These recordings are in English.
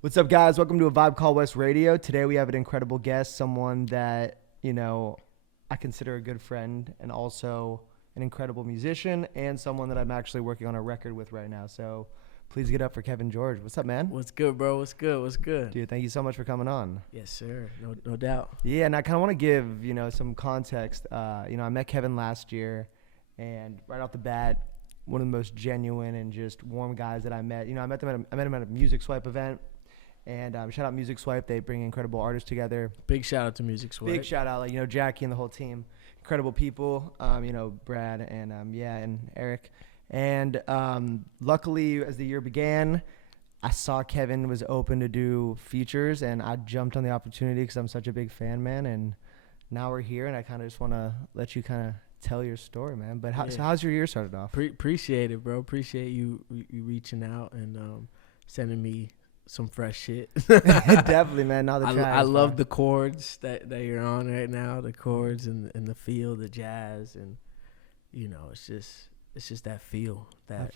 What's up, guys? Welcome to A Vibe Call West Radio. Today we have an incredible guest, someone that, I consider a good friend and also an incredible musician and someone that I'm actually working on a record with right now. So please get up for Kevin George. What's up, man? What's good, bro? What's good? What's good? Dude, thank you so much for coming on. Yes, sir. No doubt. Yeah, and I kind of want to give, some context. I met Kevin last year, and right off the bat, one of the most genuine and just warm guys that I met. I met him at a Music Swipe event. And shout out Music Swipe. They bring incredible artists together. Big shout out to Music Swipe. Big shout out, Jackie and the whole team. Incredible people, Brad and and Eric. And luckily, as the year began, I saw Kevin was open to do features, and I jumped on the opportunity because I'm such a big fan, man. And now we're here, and I kind of just want to let you kind of tell your story, man. But so how's your year started off? Appreciate it, bro. Appreciate you reaching out and sending me some fresh shit. Definitely, man. Now I love the chords that you're on right now, the chords and the feel, the jazz, and it's just that feel, that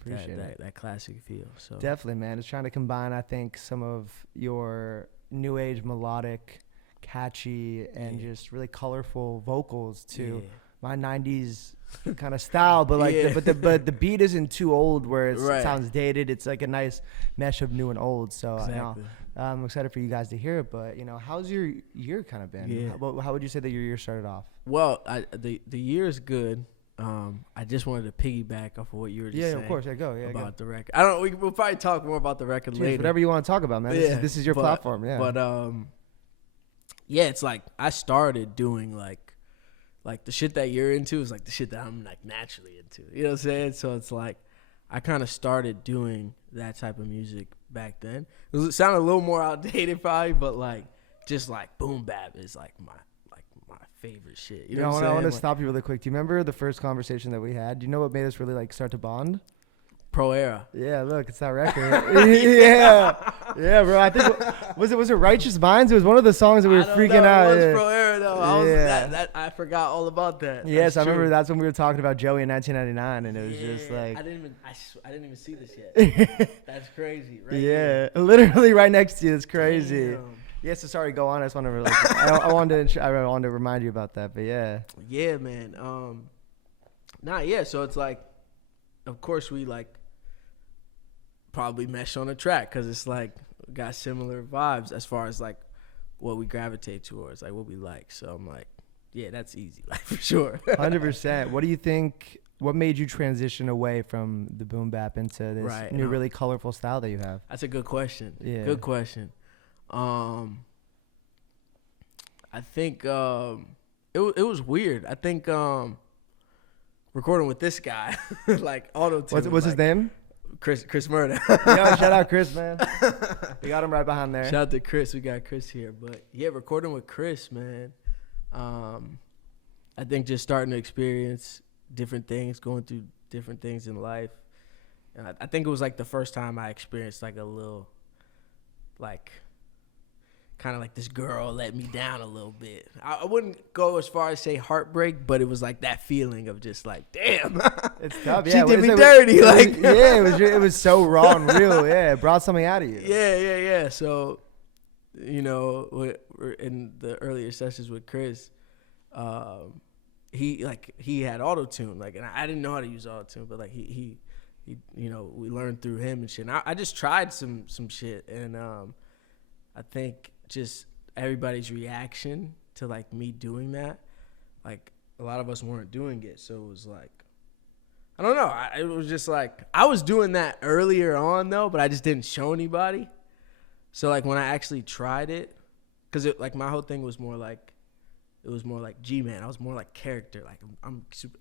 classic feel. So definitely, man. It's trying to combine, I think, some of your new age melodic, catchy, and just really colorful vocals to my 90s kind of style, but but the beat isn't too old where it sounds dated. It's like a nice mesh of new and old. So exactly. I'm excited for you guys to hear it. But how's your year kind of been? Yeah. How would you say that your year started off? Well, the year is good. I just wanted to piggyback off of what you were just saying. Yeah, of course. Go. About the record. We'll probably talk more about the record later. Whatever you want to talk about, man. This is your platform. Yeah. But it's like I started doing like the shit that you're into is like the shit that I'm like naturally into. You know what I'm saying? So it's like I kind of started doing that type of music back then. It sounded a little more outdated probably, but like just like boom bap is like my favorite shit. You know what I'm saying? I want to stop you really quick. Do you remember the first conversation that we had? Do you know what made us really like start to bond? Pro Era. Yeah, look, it's that record. yeah, bro. I think was it Righteous Minds? It was one of the songs that we were freaking out. It was Pro Era though. I forgot all about that. Yes, I remember that's when we were talking about Joey in 1999, and it was just like I didn't even see this yet. That's crazy, right? Yeah, literally right next to you. It's crazy. Damn. Yeah, so sorry. Go on. I just want to I wanted to remind you about that, but yeah. Yeah, man. So it's like, of course we like probably mesh on a track because it's like we got similar vibes as far as like what we gravitate towards, like what we like. So I'm like, yeah, that's easy, like for sure. 100%. What do you think? What made you transition away from the boom bap into this new, really colorful style that you have? That's a good question. Yeah, good question. I think it was weird. I think recording with this guy, like auto-tune. What's his name? Chris Murder. Yo, shout out Chris, man. We got him right behind there. Shout out to Chris. We got Chris here. But yeah, recording with Chris, man. I think just starting to experience different things, going through different things in life. And I think it was like the first time I experienced like a little, like, kind of like this girl let me down a little bit. I wouldn't go as far as say heartbreak, but it was like that feeling of just like, damn, it's tough. She did me dirty. It was so raw and real. Yeah, it brought something out of you. Yeah. So, we're in the earlier sessions with Chris, he had auto-tune, like, and I didn't know how to use auto-tune, but like he we learned through him and shit. And I just tried some shit, and I think just everybody's reaction to like me doing that, like a lot of us weren't doing it, so it was like, I don't know, it was just like I was doing that earlier on though, but I just didn't show anybody. So like when I actually tried it, because it like my whole thing was more like, it was more like G-Man. I was more like character. Like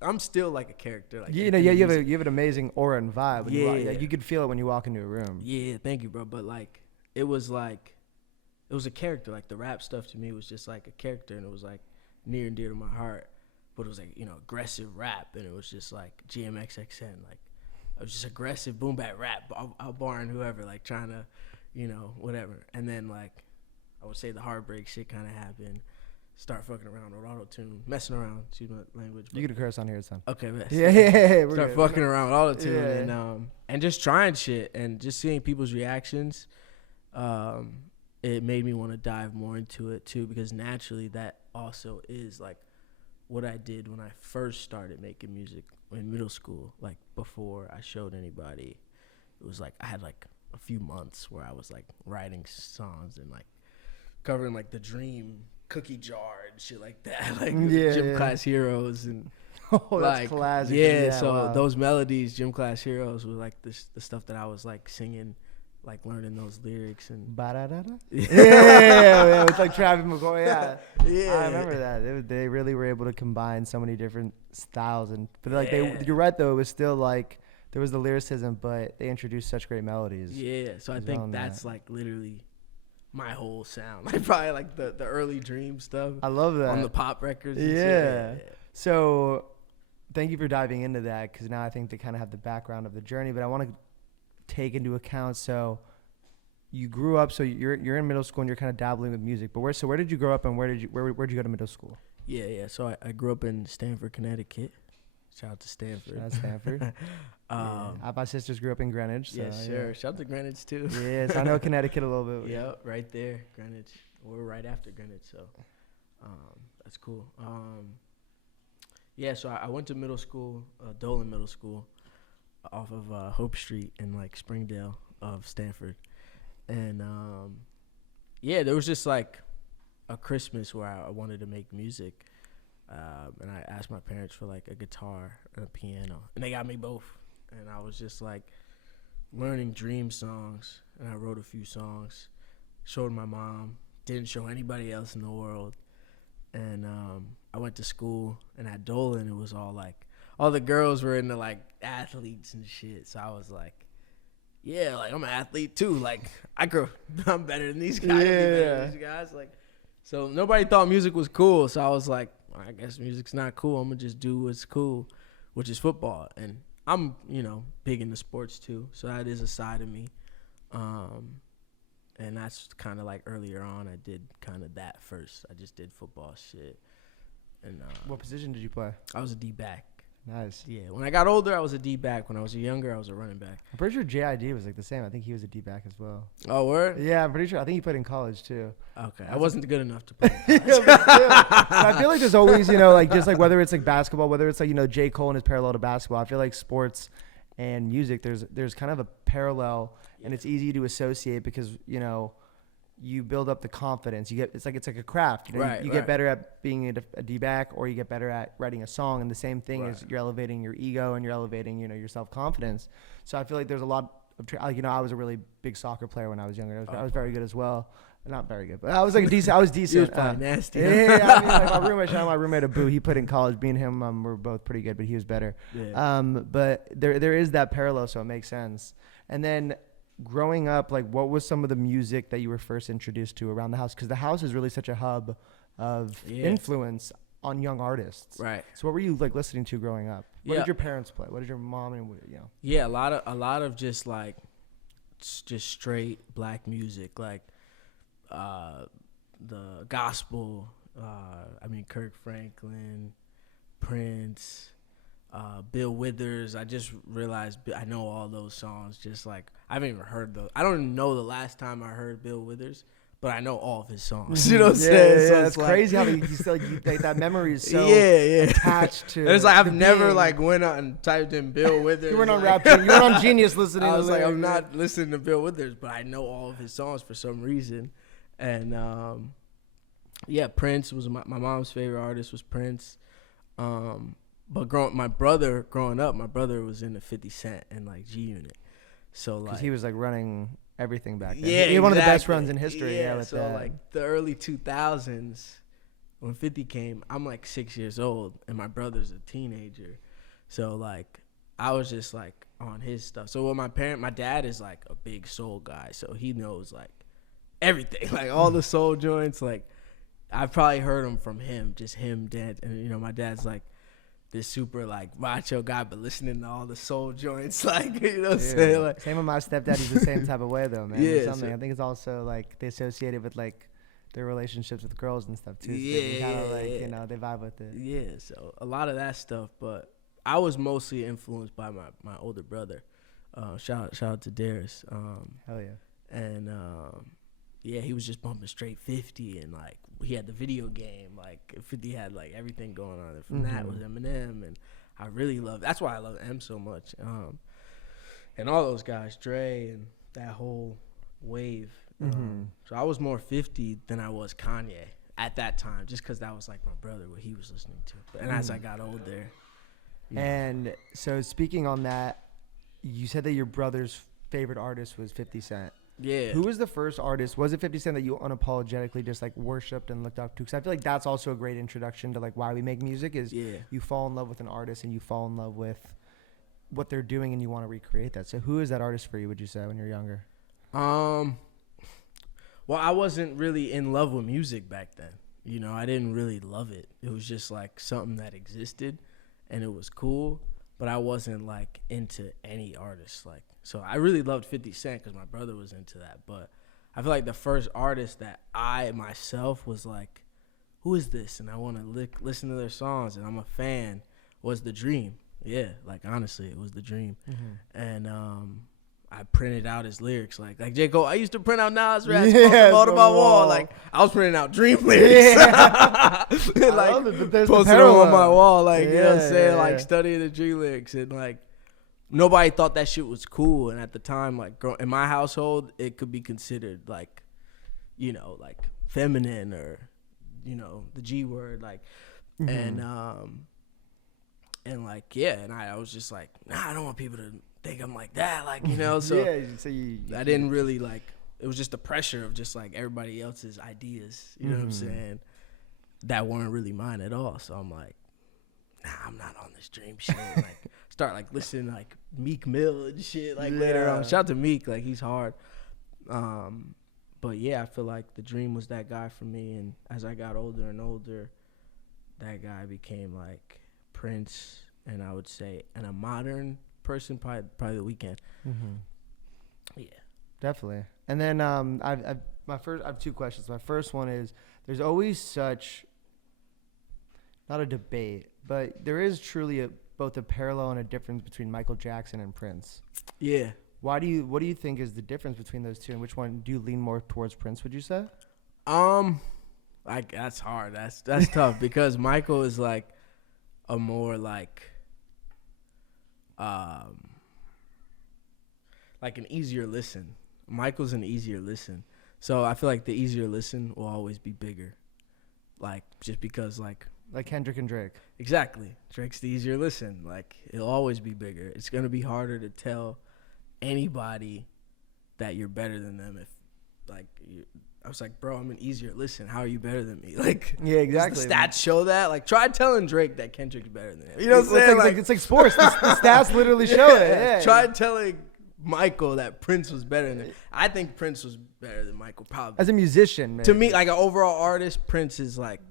I'm still like a character. Like you have an amazing aura and vibe. You could feel it when you walk into a room. Yeah, thank you, bro. But like it was a character. Like the rap stuff to me was just like a character, and it was like near and dear to my heart. But it was like, aggressive rap, and it was just like GMXXN. Like it was just aggressive boom bap rap, barring whoever, like trying to, whatever. And then like I would say the heartbreak shit kind of happened. start fucking around with auto-tune, messing around, excuse my language. You can curse on here, son. Okay, man. Yeah, Start fucking around with auto-tune Yeah. and just trying shit and just seeing people's reactions. It made me want to dive more into it too, because naturally that also is like what I did when I first started making music in middle school. Like before I showed anybody, it was like I had like a few months where I was like writing songs and like covering like the Dream cookie jar and shit like that, like gym class heroes and Oh, that's like classic. So those melodies, gym class heroes, were like the stuff that I was like singing, like learning those lyrics and Ba-da-da-da? Yeah, it's like Travis McCoy. Yeah, I remember that. They really were able to combine so many different styles, but like you're right though. It was still like there was the lyricism, but they introduced such great melodies. Yeah, so I think that's like literally my whole sound, like probably like the early Dream stuff. I love that on the pop records. And yeah. Shit. So, thank you for diving into that, because now I think they kind of have the background of the journey, but I want to take into account. So you grew up, so you're in middle school and you're kind of dabbling with music, but where did you grow up and where'd you go to middle school? Yeah. So I grew up in Stamford, Connecticut. Shout out to Stamford. Shout out Stamford. My sisters grew up in Greenwich. So, yeah, sure. Shout out to Greenwich too. Yes, I know Connecticut a little bit. Yeah, right there, Greenwich. We're right after Greenwich, so that's cool. Yeah, so I went to middle school, Dolan Middle School, off of Hope Street in like Springdale of Stamford. And yeah, there was just like a Christmas where I wanted to make music. And I asked my parents for like a guitar and a piano, and they got me both. And I was just like learning Dream songs, and I wrote a few songs, showed my mom, didn't show anybody else in the world. And I went to school, and at Dolan it was all like all the girls were into like athletes and shit. So I was like, yeah, like I'm an athlete too. Like I'm better than these guys. Yeah. Like, so nobody thought music was cool. So I was like, well, I guess music's not cool. I'm gonna just do what's cool, which is football. And I'm, big into sports too. So that is a side of me. And that's kind of like earlier on, I did kind of that first. I just did football shit. And what position did you play? I was a D-back. Nice. Yeah. When I got older, I was a D-back. When I was younger, I was a running back. I'm pretty sure JID was like the same. I think he was a D-back as well. Oh, word? Yeah, I'm pretty sure. I think he played in college too. Okay. I wasn't good enough to play in college. Yeah, but I feel like there's always, like just like whether it's like basketball, whether it's like, J. Cole and his parallel to basketball, I feel like sports and music, there's kind of a parallel, and it's easy to associate because, you build up the confidence. It's like a craft. You get better at being a D-back, or you get better at writing a song. And the same thing is you're elevating your ego and you're elevating, your self-confidence. So I feel like there's a lot of, I was a really big soccer player when I was younger. I was very good as well. Not very good, but I was like decent. I was decent. You was probably nasty. Yeah, I mean, like my roommate Abu, he played in college. Me and him were both pretty good, but he was better. Yeah. But there is that parallel, so it makes sense. And then growing up, like, what was some of the music that you were first introduced to around the house? Because the house is really such a hub of influence on young artists. Right. So what were you like listening to growing up? What did your parents play? What did your mom and Yeah, a lot of just like just straight black music, like the gospel. Kirk Franklin, Prince. Bill Withers. I just realized I know all those songs. Just like I haven't even heard those. I don't even know the last time I heard Bill Withers, but I know all of his songs. You know what I'm saying? Yeah, so it's like, crazy how you still like that memory is so yeah. attached to. And it's like I've never being. like went out and typed in Bill Withers. You weren't on like, Rap. You weren't on Genius listening. I was to like, lyrics. I'm not listening to Bill Withers, but I know all of his songs for some reason. And Prince was my mom's favorite artist was Prince. But my brother was into 50 Cent and like G Unit. So like he was like running everything back then. Yeah, he had one of the best runs in history. Yeah, with so that. like the early 2000s when 50 came, I'm like 6 years old and my brother's a teenager. So like I was just like on his stuff. So when my dad is like a big soul guy, so he knows like everything, like all the soul joints. Like I've probably heard them from him, just him, dad, and my dad's like this super like macho guy, but listening to all the soul joints, like what I'm saying. Like same with my stepdad. He's the same type of way though, man. Yeah, I think it's also like they associate it with like their relationships with girls and stuff too. So Yeah, kind of like, you know, they vibe with it. Yeah, so a lot of that stuff, but I was mostly influenced by my older brother. Shout out to Darius. Hell yeah. And yeah, he was just bumping straight 50, and like he had the video game, like 50 had like everything going on. And from that was Eminem, and I really love. That's why I love M so much. And all those guys, Dre, and that whole wave. So I was more 50 than I was Kanye at that time, just because that was like my brother, what he was listening to. And as I got older. And so speaking on that, you said that your brother's favorite artist was 50 Cent. Yeah. Who was the first artist? Was it 50 Cent that you unapologetically just like worshipped and looked up to? Because I feel like that's also a great introduction to like why we make music is you fall in love with an artist and you fall in love with what they're doing and you want to recreate that. So who is that artist for you, would you say, when you're younger? Well, I wasn't really in love with music back then. You know, I didn't really love it. It was just like something that existed and it was cool, but I wasn't like into any artist. Like, so I really loved 50 Cent because my brother was into that. But I feel like the first artist that I myself was like, who is this? And I want to listen to their songs and I'm a fan, was The Dream. Yeah, like honestly, it was The Dream. And I printed out his lyrics. Like J. Cole, I used to print out Nas raps, post them all to my wall. Like, I was printing out Dream lyrics. Like, I love it, but there's posting the them on parallel. my wall. Like, you know what I'm saying? Yeah. Like, studying the Dream lyrics. And, like, nobody thought that shit was cool. And at the time, like, in my household, it could be considered, like, you know, like, feminine or, you know, the G word. Like, and like, yeah. And I was just like, nah, I don't want people to think I'm like that, like, you know, so I didn't really like, it was just the pressure of just like everybody else's ideas, you know what I'm saying, that weren't really mine at all. So I'm like, nah, I'm not on this Dream shit. Like, start like listening to like Meek Mill and shit like later on. Shout out to Meek, like he's hard. But yeah, I feel like The Dream was that guy for me, and as I got older and older, that guy became like Prince, and I would say, and a modern person, probably The Weeknd. Yeah, definitely. And then I have two questions. My first one is, there's always such, not a debate, but there is truly both a parallel and a difference between Michael Jackson and Prince. Yeah. What do you think is the difference between those two, and which one do you lean more towards Prince, would you say? Like, that's hard. That's tough because Michael is like a more like an easier listen. Michael's an easier listen. So I feel like the easier listen will always be bigger. Like, just because like Kendrick and Drake. Exactly. Drake's the easier listen. Like, it'll always be bigger. It's going to be harder to tell anybody that you're better than them if like I was like, bro, I'm an easier listen. How are you better than me? Like, yeah, exactly. The stats show that. Like, try telling Drake that Kendrick's better than him. You know what I'm saying? It's like sports. The stats literally show it. Yeah. Try telling Michael that Prince was better than him. I think Prince was better than Michael, probably. As a musician, man. To me, like an overall artist, Prince is like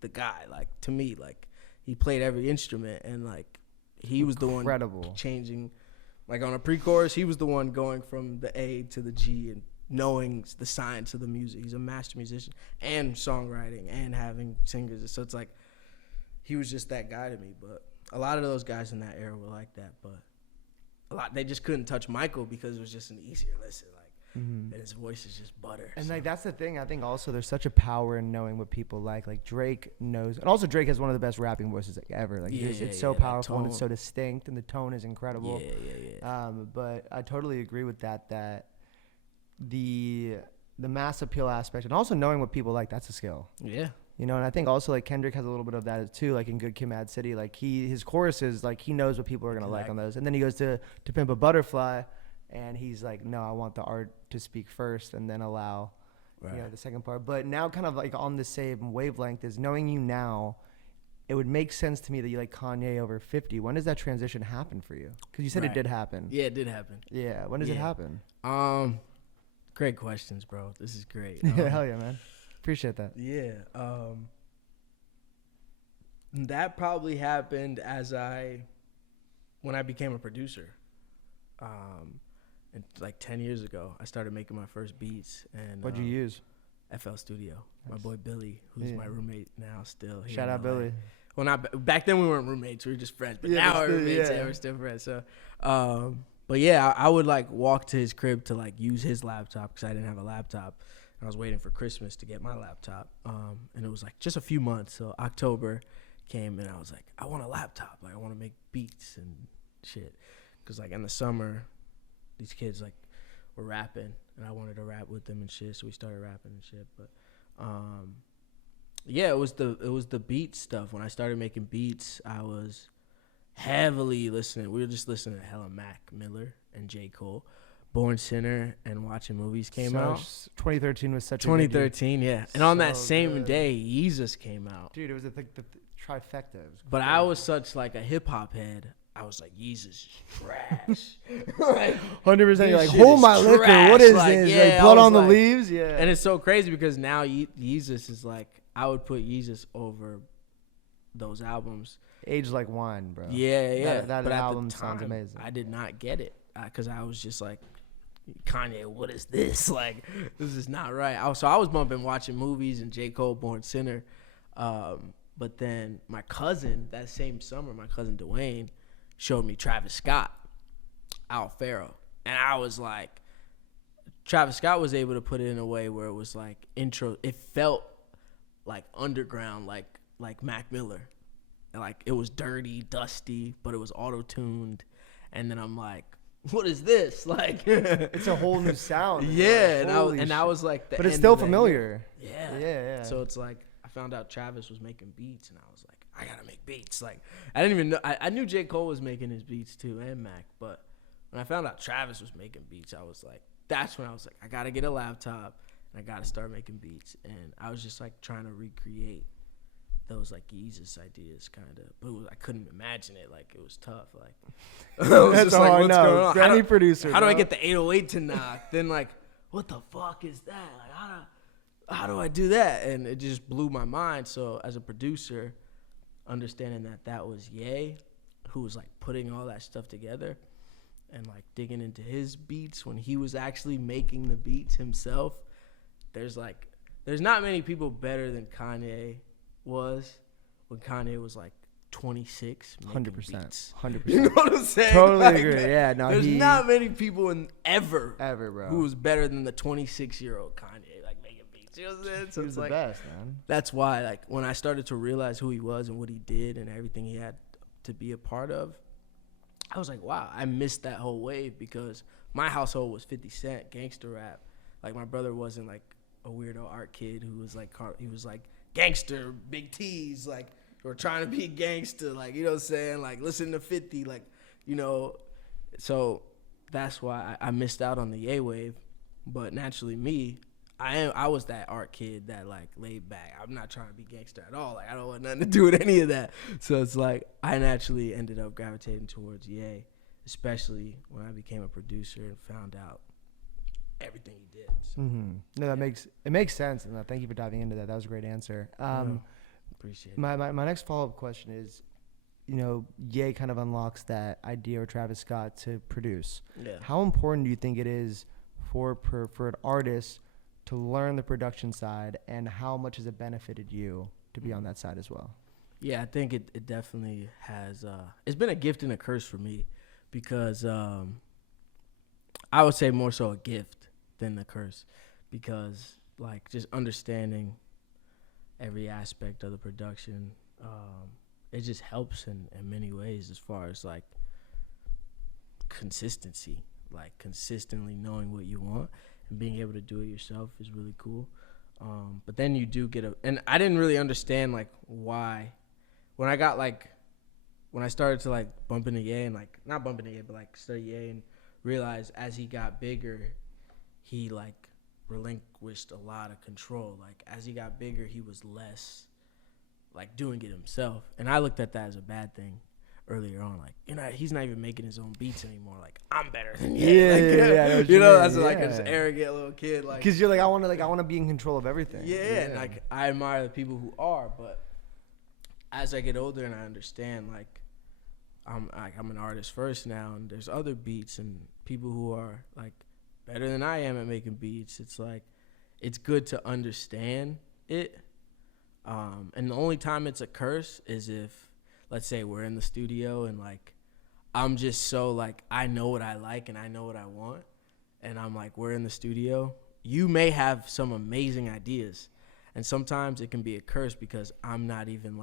the guy. Like, to me, like he played every instrument, and like he was the one changing. Like on a pre-chorus, he was the one going from the A to the G and knowing the science of the music. He's a master musician and songwriting and having singers. So it's like he was just that guy to me. But a lot of those guys in that era were like that. But they just couldn't touch Michael because it was just an easier listen. Like, and his voice is just butter. And like that's the thing. I think also there's such a power in knowing what people like. Like Drake knows, and also Drake has one of the best rapping voices ever. Like it's so powerful and it's so distinct, and the tone is incredible. But I totally agree with that. That the mass appeal aspect, and also knowing what people like, that's a skill. Yeah. You know, and I think also like Kendrick has a little bit of that too. Like in Good Kid, Mad City, like his choruses, like he knows what people are gonna like on those. And then he goes to Pimp a Butterfly. And he's like, no, I want the art to speak first and then allow, the second part. But now kind of like on the same wavelength is knowing you now, it would make sense to me that you like Kanye over 50. When does that transition happen for you? Because you said it did happen. Yeah, it did happen. Yeah. When does it happen? Great questions, bro. This is great. Hell yeah, man. Appreciate that. Yeah. That probably happened when I became a producer. And like 10 years ago, I started making my first beats. And what'd you use? FL Studio. My boy Billy, who's my roommate now still. Shout out Billy. Well, not back then we weren't roommates. We were just friends. But now we're roommates and we're still friends. So, but yeah, I would like walk to his crib to like use his laptop because I didn't have a laptop. And I was waiting for Christmas to get my laptop. And it was like just a few months. So October came and I was like, I want a laptop. Like I want to make beats and shit. Because like in the summer, these kids like were rapping and I wanted to rap with them and shit. So we started rapping and shit. But yeah, it was the beat stuff. When I started making beats, I was heavily listening. We were just listening to hella Mac Miller and J. Cole. Born Sinner and Watching Movies came out. 2013 was such a 2013, yeah. And on that same day, Yeezus came out. Dude, it was the trifecta. But I was such like a hip hop head. I was like, Yeezus is trash. Like, 100%. You're like, hold my liquor. What is like, this? Yeah, like blood on the like, leaves? Yeah. And it's so crazy because now Yeezus is like, I would put Yeezus over those albums. Age like wine, bro. Yeah. That album sounds amazing. I did not get it because I was just like, Kanye, what is this? Like, this is not right. So I was bumping Watching Movies and J. Cole, Born Sinner. But then my cousin, that same summer, my cousin Dwayne, showed me Travis Scott, Al Farrow. And I was like, Travis Scott was able to put it in a way where it was like intro. It felt like underground, like Mac Miller. And like it was dirty, dusty, but it was auto-tuned. And then I'm like, what is this? Like, it's a whole new sound. Yeah, and I was like, but it's still familiar. Yeah. So it's like I found out Travis was making beats, and I was like, I gotta make beats. Like I didn't even know. I knew J. Cole was making his beats too, and Mac. But when I found out Travis was making beats, I was like, that's when I was like, I gotta get a laptop and I gotta start making beats. And I was just like trying to recreate those like Yeezus ideas, kind of, but I couldn't imagine it. Like it was tough. Like I was just like, what's going on? Any producer. How do I get the 808 to knock? Then like, what the fuck is that? Like how do I do that? And it just blew my mind. So as a producer, understanding that was Ye, who was like putting all that stuff together, and like digging into his beats when he was actually making the beats himself. There's not many people better than Kanye was when Kanye was like 26. 100%. 100%. You know what I'm saying? Totally like, agree. Yeah, no, there's not many people ever, bro, who was better than the 26-year-old Kanye, like making beats. You know what I'm saying? So he was the best, man. That's why, like, when I started to realize who he was and what he did and everything he had to be a part of, I was like, wow, I missed that whole wave because my household was 50 Cent, gangster rap. Like, my brother wasn't like a weirdo art kid who was like, he was like gangster, big T's, like, or trying to be gangster, like, you know what I'm saying? Like, listen to 50, like, you know. So that's why I missed out on the Ye wave. But naturally, me, I was that art kid that, like, laid back. I'm not trying to be gangster at all. Like, I don't want nothing to do with any of that. So it's like I naturally ended up gravitating towards Ye, especially when I became a producer and found out everything he did. So, No, it makes sense, and thank you for diving into that. That was a great answer. Appreciate it. My next follow-up question is, you know, Ye kind of unlocks that idea of Travis Scott to produce. Yeah. How important do you think it is for an artist to learn the production side, and how much has it benefited you to be on that side as well? Yeah, I think it definitely has. It's been a gift and a curse for me because I would say more so a gift than the curse, because like just understanding every aspect of the production, it just helps in many ways as far as like consistency, like consistently knowing what you want and being able to do it yourself is really cool. But then you do get and I didn't really understand like why when I started to like bump into Ye and like not bump into Ye but like study Ye and realize as he got bigger, he like relinquished a lot of control. Like as he got bigger, he was less like doing it himself, and I looked at that as a bad thing earlier on. Like, you know, he's not even making his own beats anymore. Like, I'm better than you. Yeah, you know, that's like an arrogant little kid. Like, because you're like, I want to be in control of everything. Yeah, and like I admire the people who are, but as I get older and I understand, like I'm an artist first now, and there's other beats and people who are like better than I am at making beats. It's like it's good to understand it. And the only time it's a curse is if, let's say we're in the studio and like, I'm just so like, I know what I like and I know what I want. And I'm like, we're in the studio. You may have some amazing ideas. And sometimes it can be a curse because I'm not even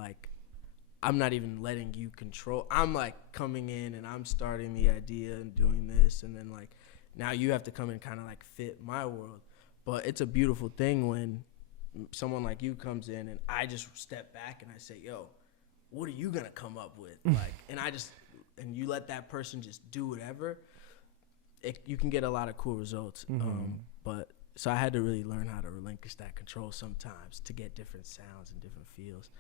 letting you control. I'm like coming in and I'm starting the idea and doing this. And then like, now you have to come and kind of like fit my world. But it's a beautiful thing when someone like you comes in and I just step back and I say, yo, what are you going to come up with? Like, and you let that person just do whatever. You can get a lot of cool results. But so I had to really learn how to relinquish that control sometimes to get different sounds and different feels.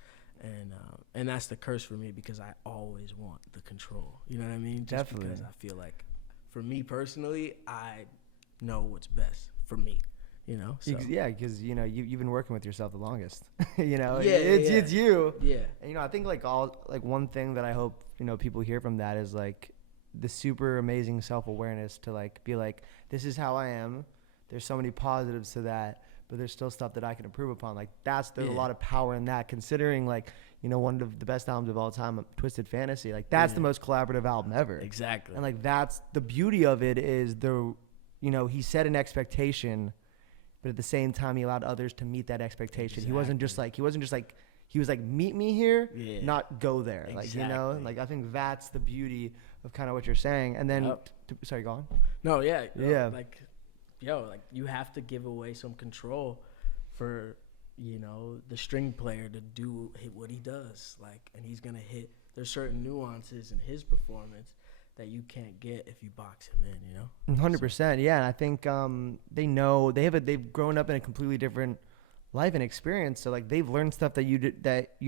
And that's the curse for me because I always want the control. You know what I mean? Just Definitely. Because I feel like for me personally, I know what's best for me. You know? So. Yeah, because you know you've been working with yourself the longest. You know, Yeah, it's you. Yeah. And, you know, I think like one thing that I hope people hear from that is like the super amazing self-awareness to like be like, this is how I am. There's so many positives to that, but there's still stuff that I can improve upon. Like there's a lot of power in that, considering like, one of the best albums of all time, Twisted Fantasy. Like that's the most collaborative album ever. Exactly. And like that's the beauty of it is he set an expectation, but at the same time he allowed others to meet that expectation. Exactly. He wasn't just like he was like, meet me here, not go there. Exactly. Like, and like I think that's the beauty of kind of what you're saying. And then sorry, go on. No, yeah. Like you have to give away some control for the string player to do what he does, like, and he's gonna hit. There's certain nuances in his performance that you can't get if you box him in, 100%, yeah. And I think they've grown up in a completely different life and experience, so like they've learned stuff that you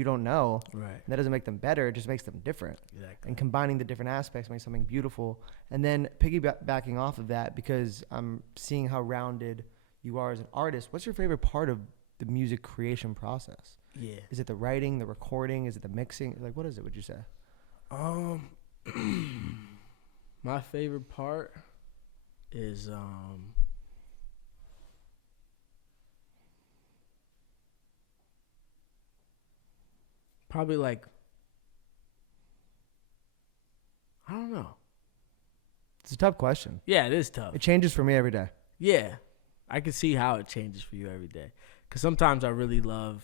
don't know. Right. That doesn't make them better; it just makes them different. Exactly. And combining the different aspects makes something beautiful. And then piggybacking off of that, because I'm seeing how rounded you are as an artist. What's your favorite part of the music creation process? Yeah. Is it the writing, the recording? Is it the mixing? Like, what is it? Would you say? My favorite part is probably like, I don't know. It's a tough question. Yeah, it is tough. It changes for me every day. Yeah, I can see how it changes for you every day. Because sometimes I really love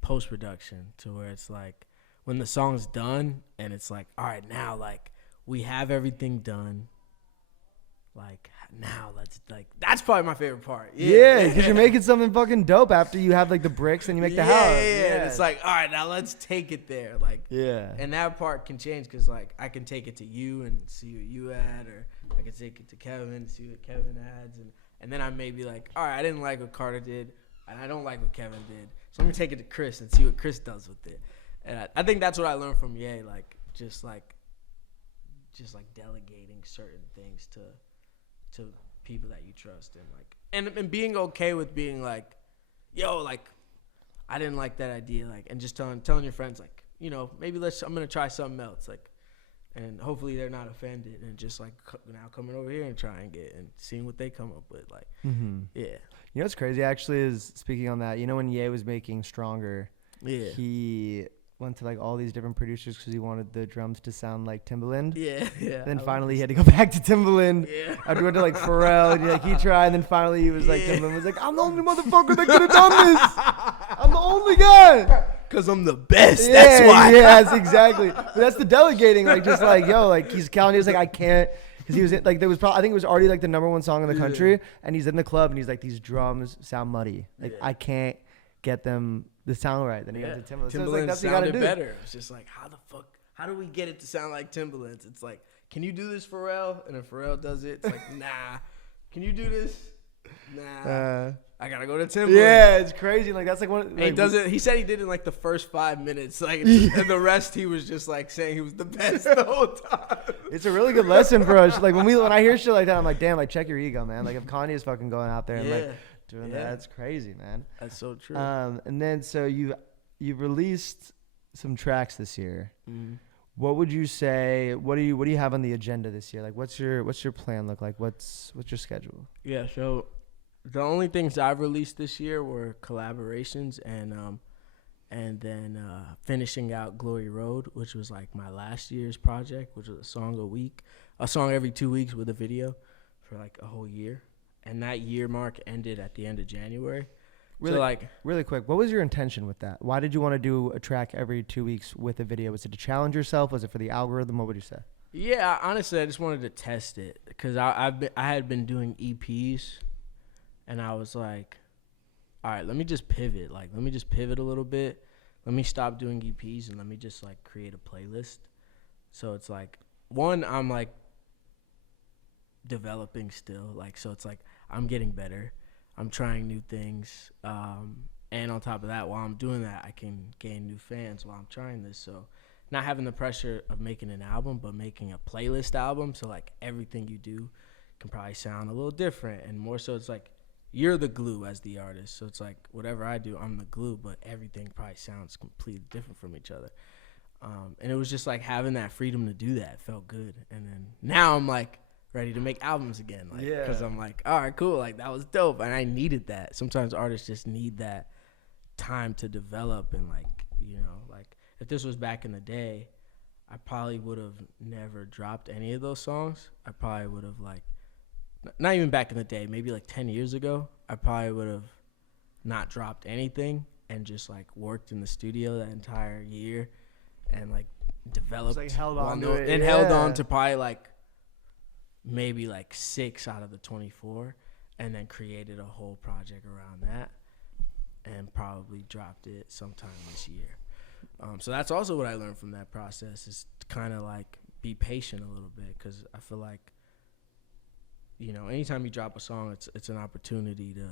post-production to where it's like when the song's done and it's like, all right, now like we have everything done. Like now let's like, that's probably my favorite part. Yeah, because you're making something fucking dope after you have like the bricks and you make the house. Yeah. And it's like, all right, now let's take it there. Like, and that part can change because like I can take it to you and see what you add, or I can take it to Kevin and see what Kevin adds, and then I may be like, all right, I didn't like what Carter did, and I don't like what Kevin did, so let me take it to Chris and see what Chris does with it. And I think that's what I learned from Ye, like just delegating certain things to people that you trust, and like and being okay with being like, yo, like I didn't like that idea, like, and just telling your friends like, maybe I'm gonna try something else, like, and hopefully they're not offended, and just like now coming over here and trying it and seeing what they come up with, like, yeah. What's crazy actually is, speaking on that, when Ye was making Stronger, he went to like all these different producers because he wanted the drums to sound like Timbaland. Yeah. Then finally he had to go back to Timbaland. Yeah. After he went to like Pharrell, and he tried, and then finally he was like, Timbaland was like, I'm the only motherfucker that could have done this. I'm the only guy. Cause I'm the best. That's why. Yes, exactly. But that's the delegating. Like, just like, yo, like he's counting. He's like, I can't. Because he was like, there was probably, I think it was already like the number one song in the country, and he's in the club and he's like, these drums sound muddy. Like I can't get them the sound right. Then he got to Timbaland. So it's like, that's what you gotta do. Better. It's just like, how do we get it to sound like Timbaland's? It's like, can you do this, Pharrell? And if Pharrell does it, it's like, nah. Can you do this? Nah. I gotta go to Timbaland. Yeah, it's crazy. Like that's like one. Like, he does it. He said he did it in like the first 5 minutes. Like, and the rest he was just like saying he was the best the whole time. It's a really good lesson for us. Like when I hear shit like that, I'm like, damn, like check your ego, man. Like if Kanye's fucking going out there and like doing that, that's crazy, man. That's so true. And then so you've released some tracks this year. Mm-hmm. What would you say? What do you have on the agenda this year? Like what's your plan look like? What's your schedule? Yeah, so The only things I've released this year were collaborations and then finishing out Glory Road, which was like my last year's project, which was a song every 2 weeks with a video for like a whole year. And that year mark ended at the end of January. Really, so like, really quick, what was your intention with that? Why did you want to do a track every 2 weeks with a video? Was it to challenge yourself? Was it for the algorithm? What would you say? yeah, honestly, I just wanted to test it because I had been doing EPs, and I was like, all right, let me just pivot. Like, let me just pivot a little bit. Let me stop doing EPs and let me just like create a playlist. So it's like, one, I'm like developing still. Like, so it's like I'm getting better. I'm trying new things. And on top of that, while I'm doing that, I can gain new fans while I'm trying this. So not having the pressure of making an album, but making a playlist album. So like everything you do can probably sound a little different. And more so it's like, you're the glue as the artist. So it's like whatever I do, I'm the glue, but everything probably sounds completely different from each other. And it was just like having that freedom to do that felt good. And then now I'm like ready to make albums again. Like, Yeah. Cause I'm like, all right, cool. Like that was dope. And I needed that. Sometimes artists just need that time to develop. And like, you know, like if this was back in the day, I probably would have never dropped any of those songs. I probably would have like, not even back in the day, maybe like 10 years ago, I probably would have not dropped anything and just like worked in the studio that entire year and like developed Like held on to it. and held on to probably like maybe like 6 out of the 24 and then created a whole project around that and probably dropped it sometime this year. So that's also what I learned from that process is to kind of like be patient a little bit because I feel like, you know, anytime you drop a song, it's an opportunity to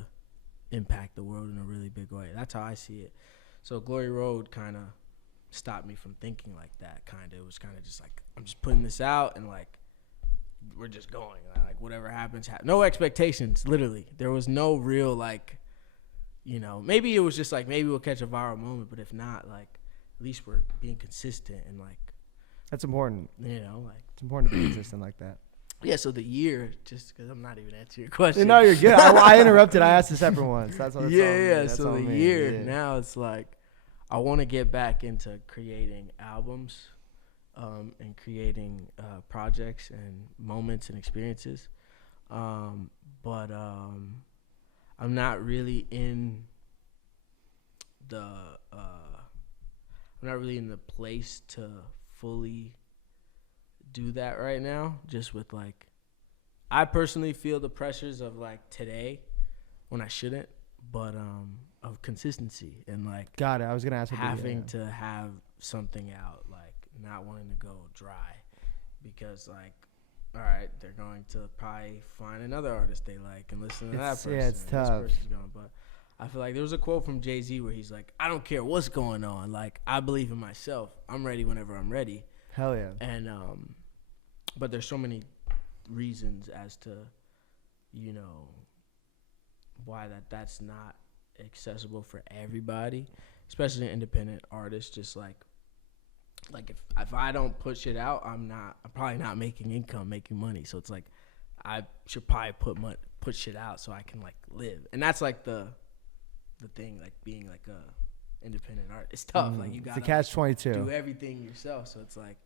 impact the world in a really big way. That's how I see it. So Glory Road kind of stopped me from thinking like that. It was kind of just like, I'm just putting this out and like, we're just going. Like whatever happens. No expectations, literally. There was no real like, you know, maybe it was just like, maybe we'll catch a viral moment, but if not, like, at least we're being consistent and like. That's important. You know, like. It's important to be consistent like that. Yeah, so the year, just because I'm not even answering your question. No, you're good. I interrupted. I asked the separate ones. That's what it's yeah, on me. yeah. That's So on the me. year Yeah. now it's like I want to get back into creating albums, and creating projects and moments and experiences, but I'm not really in the place to fully do that right now, just with like I personally feel the pressures of like today when I shouldn't, but of consistency and like Got it. I was gonna ask. having to have something out, like not wanting to go dry because like all right, they're going to probably find another artist they like and listen to that person. Yeah, it's and tough. This person's going, but I feel like there was a quote from Jay-Z where he's like, I don't care what's going on, like I believe in myself. I'm ready whenever I'm ready. Hell yeah. And but there's so many reasons as to, you know, why that's not accessible for everybody, especially independent artists. Just like if I don't put shit out, I'm probably not making money. So it's like I should probably put shit out so I can like live. And that's like the thing, like being like a independent artist. It's tough. Like you gotta It's a catch-22. do everything yourself. So it's like,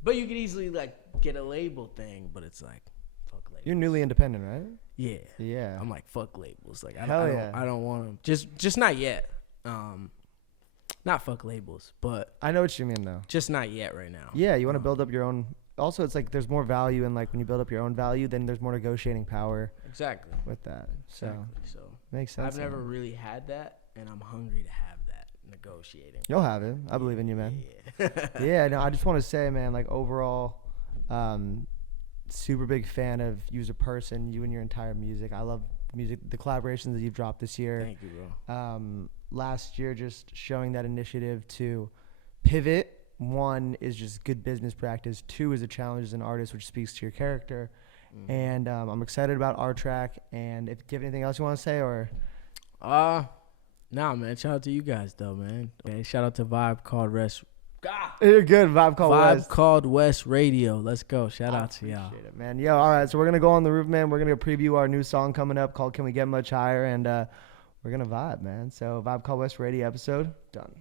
but you could easily like get a label thing, but it's like, fuck labels. You're newly independent, right? Yeah. Yeah. I'm like, fuck labels. Like I yeah. don't want them. Just not yet. Not fuck labels, but I know what you mean though. just not yet right now. Yeah, you want to build up your own. Also, it's like there's more value in like when you build up your own value, then there's more negotiating power Exactly. with that. So Exactly. So makes sense. I've never really had that, and I'm hungry to have that negotiating. You'll have it. I believe in you, man. Yeah. Yeah, no, I just want to say, man, like overall, super big fan of you as a person, you and your entire music. I love music, the collaborations that you've dropped this year. Thank you, bro. Last year, just showing that initiative to pivot. One is just good business practice. Two is a challenge as an artist, which speaks to your character. Mm-hmm. And I'm excited about our track. And if you have anything else you want to say, or Nah, man. Shout out to you guys, though, man. Okay, shout out to Vibe called Rest. God. You're good. Vibe Called Vibe West. Called West Radio. Let's go. Shout out to y'all. Appreciate it, man. Yo, all right. So we're gonna go on the roof, man. We're gonna preview our new song coming up called "Can We Get Much Higher," and we're gonna vibe, man. So Vibe Called West Radio episode done.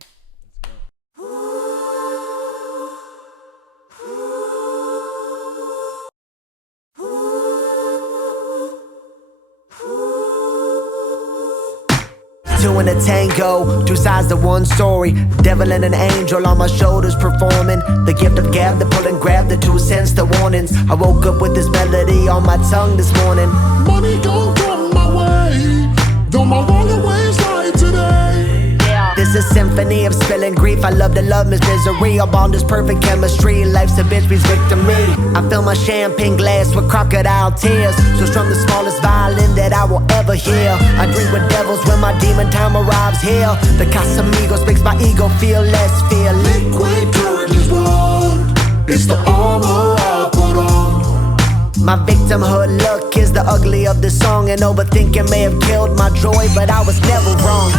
Two in a tango, two sides to one story. Devil and an angel on my shoulders performing. The gift of gab, the pull and grab, the 2 cents, the warnings. I woke up with this melody on my tongue this morning. Money gon' come my way, though my rolling waves like today. This is a symphony of spilling grief. I love to love Miss Misery. I'm on this perfect chemistry. Life's a bitch, please victory. I fill my champagne glass with crocodile tears. So strum the smallest violin that I will ever hear. I drink with devils when my demon time arrives here. The Casamigos makes my ego feel less fearless. Liquid courage is blood, it's the armor I put on. My victimhood look is the ugly of the song. And overthinking may have killed my joy, but I was never wrong.